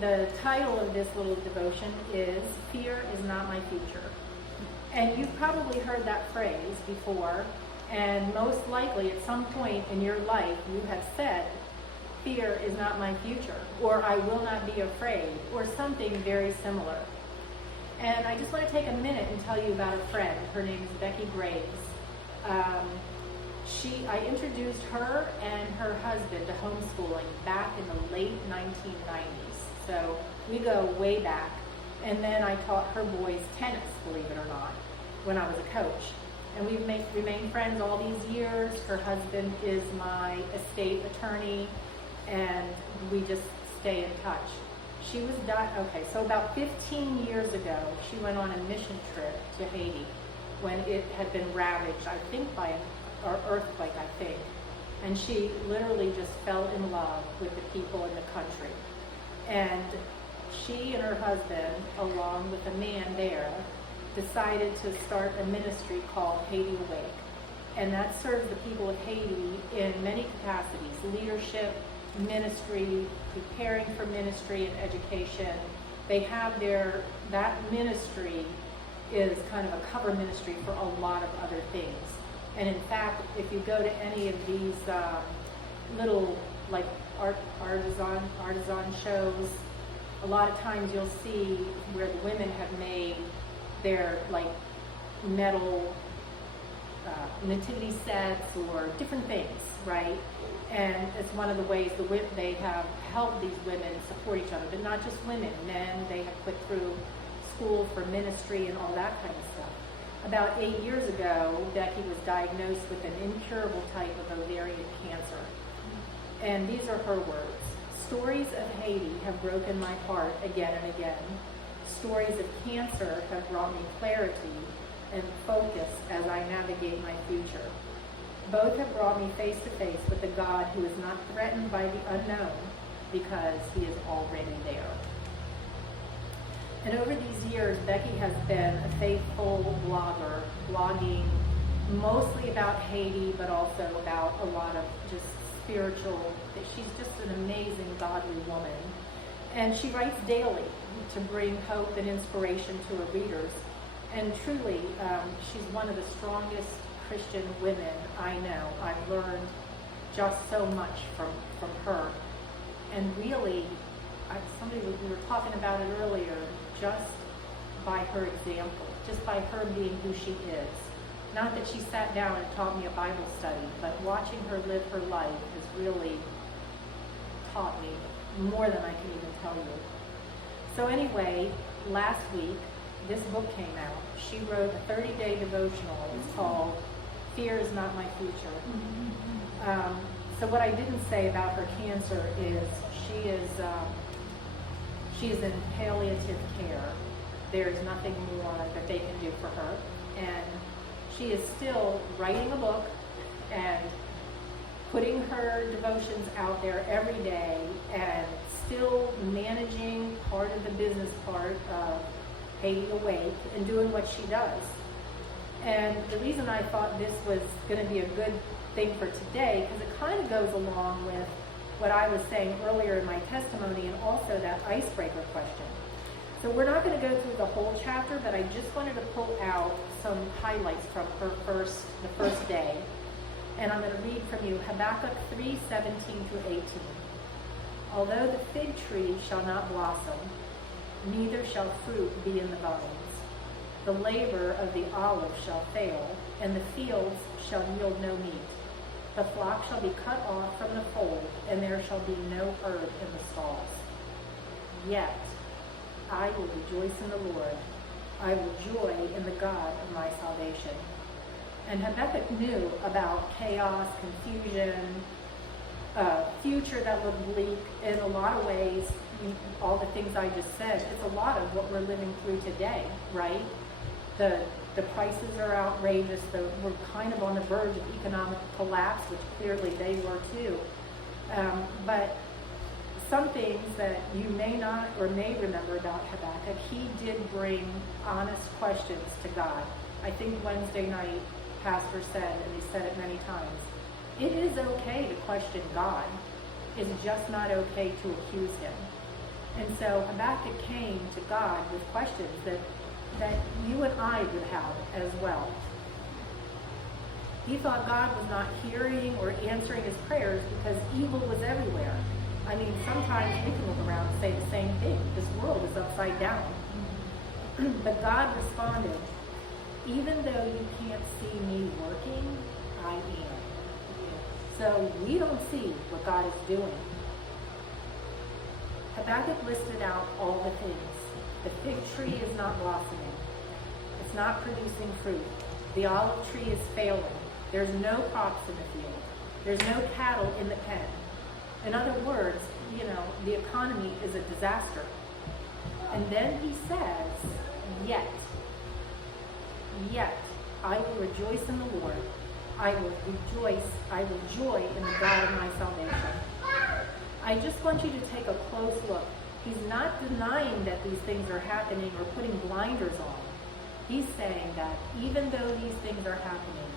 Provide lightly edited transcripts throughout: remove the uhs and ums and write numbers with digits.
the title of this little devotion is Fear is Not My Future. And you've probably heard that phrase before, and most likely at some point in your life you have said, fear is not my future, or I will not be afraid, or something very similar. And I just want to take a minute and tell you about a friend. Her name is Becky Graves. I introduced her and her husband to homeschooling back in the late 1990s. So we go way back. And then I taught her boys tennis, believe it or not, when I was a coach. And we've remained friends all these years. Her husband is my estate attorney, and we just stay in touch. She was so about 15 years ago, she went on a mission trip to Haiti when it had been ravaged, I think, by an earthquake, I think. And she literally just fell in love with the people in the country. And she and her husband, along with a man there, decided to start a ministry called Haiti Awake. And that serves the people of Haiti in many capacities: leadership, ministry, preparing for ministry and education. They have that ministry is kind of a cover ministry for a lot of other things. And in fact, if you go to any of these little like artisan shows, a lot of times you'll see where the women have made their like metal nativity sets or different things, right? And it's one of the ways they have helped these women support each other, but not just women, men. They have put through school for ministry and all that kind of stuff. About 8 years ago, Becky was diagnosed with an incurable type of ovarian cancer. And these are her words: "Stories of Haiti have broken my heart again and again. Stories of cancer have brought me clarity and focus as I navigate my future. Both have brought me face to face with a God who is not threatened by the unknown because he is already there." And over these years, Becky has been a faithful blogger, blogging mostly about Haiti, but also about a lot of just spiritual. She's just an amazing, godly woman. And she writes daily to bring hope and inspiration to her readers. And truly, she's one of the strongest Christian women I know. I've learned just so much from her. And really, we were talking about it earlier, just by her example, just by her being who she is. Not that she sat down and taught me a Bible study, but watching her live her life has really taught me more than I can even tell you. So anyway, last week, this book came out. She wrote a 30-day devotional. It's called Fear is Not My Future. So what I didn't say about her cancer is she is in palliative care. There's nothing more that they can do for her. And she is still writing a book and putting her devotions out there every day, and still managing part of the business part of Haiti Awake and doing what she does. And the reason I thought this was going to be a good thing for today, because it kind of goes along with what I was saying earlier in my testimony, and also that icebreaker question. So we're not going to go through the whole chapter, but I just wanted to pull out some highlights from the first day. And I'm going to read from you Habakkuk 3:17-18. "Although the fig tree shall not blossom, neither shall fruit be in the vines. The labor of the olive shall fail, and the fields shall yield no meat. The flock shall be cut off from the fold, and there shall be no herd in the stalls. Yet I will rejoice in the Lord. I will joy in the God of my salvation." And Habakkuk knew about chaos, confusion, future that looked bleak in a lot of ways. All the things I just said, it's a lot of what we're living through today, right? The prices are outrageous. We're kind of on the verge of economic collapse, which clearly they were too. But some things that you may not or may remember about Habakkuk, he did bring honest questions to God. I think Wednesday night, Pastor said, and he said it many times, it is okay to question God. It's just not okay to accuse him. And so Habakkuk came to God with questions that you and I would have as well. He thought God was not hearing or answering his prayers because evil was everywhere. I mean, sometimes we can look around and say the same thing. This world is upside down. But God responded, even though you can't see me working, I am. So we don't see what God is doing. Habakkuk listed out all the things. The fig tree is not blossoming. It's not producing fruit. The olive tree is failing. There's no crops in the field. There's no cattle in the pen. In other words, the economy is a disaster. And then he says, yet I will rejoice in the Lord. I will joy in the God of my salvation. I just want you to take a close look. He's not denying that these things are happening or putting blinders on. He's saying that even though these things are happening,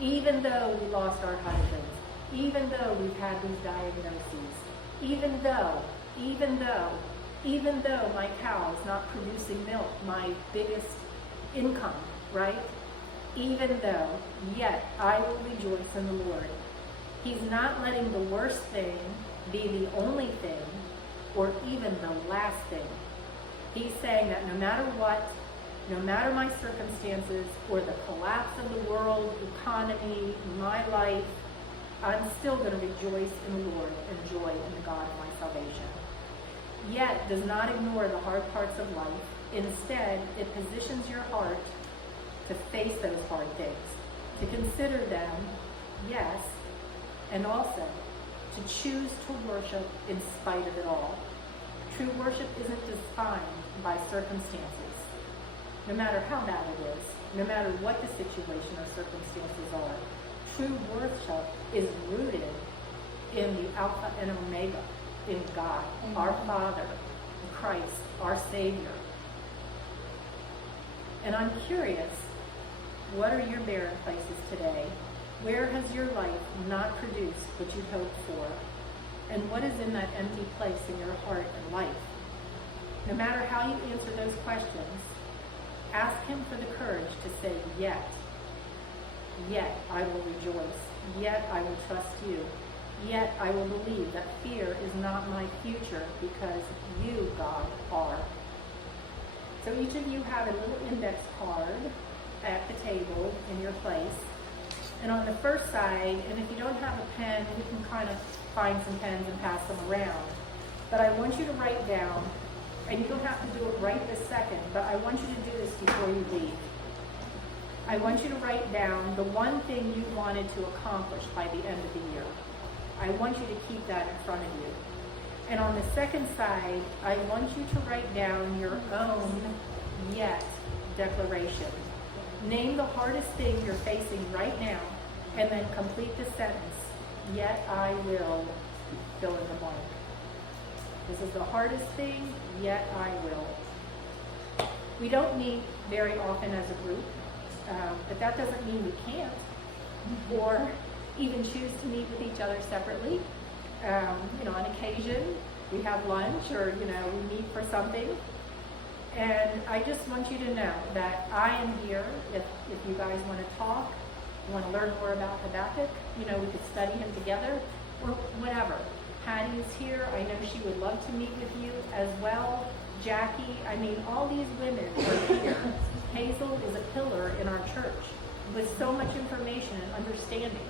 even though we lost our husbands, even though we've had these diagnoses, even though my cow is not producing milk, my biggest income, right? Even though, yet I will rejoice in the Lord. He's not letting the worst thing be the only thing or even the last thing. He's saying that no matter what, no matter my circumstances or the collapse of the world, economy, my life, I'm still going to rejoice in the Lord and joy in the God of my salvation. Yet does not ignore the hard parts of life. Instead, it positions your heart to face those hard things, to consider them, yes, and also to choose to worship in spite of it all. True worship isn't defined by circumstances, no matter how bad it is, no matter what the situation or circumstances are. True worship is rooted in the Alpha and Omega, in God, our Father, in Christ, our Savior. And I'm curious, what are your barren places today? Where has your life not produced what you'd hoped for? And what is in that empty place in your heart and life? No matter how you answer those questions, ask him for the courage to say, yet I will rejoice. Yet I will trust you. Yet I will believe that fear is not my future because you, God, are. So each of you have a little index card at the table in your place. And on the first side, and if you don't have a pen, you can kind of find some pens and pass them around. But I want you to write down, and you don't have to do it right this second, but I want you to do this before you leave. I want you to write down the one thing you wanted to accomplish by the end of the year. I want you to keep that in front of you. And on the second side, I want you to write down your own yet declaration. Name the hardest thing you're facing right now, and then complete the sentence, yet I will fill in the blank. This is the hardest thing, yet I will. We don't meet very often as a group, but that doesn't mean we can't, or even choose to meet with each other separately. On occasion, we have lunch, or, we meet for something. And I just want you to know that I am here if you guys want to talk, want to learn more about Habakkuk, we could study him together, or whatever. Patty is here. I know she would love to meet with you as well. Jackie, all these women are here. Hazel is a pillar in our church with so much information and understanding.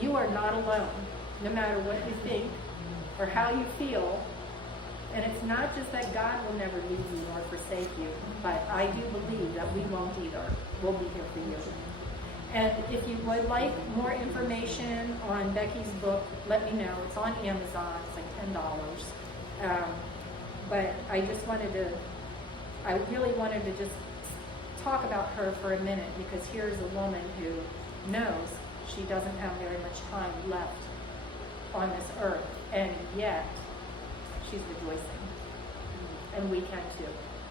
You are not alone, no matter what you think or how you feel. And it's not just that God will never leave you nor forsake you, but I do believe that we won't either. We'll be here for you. And if you would like more information on Becky's book, let me know. It's on Amazon. It's like $10. But I really wanted to just talk about her for a minute, because here's a woman who knows she doesn't have very much time left on this earth, and yet she's rejoicing, and we can too.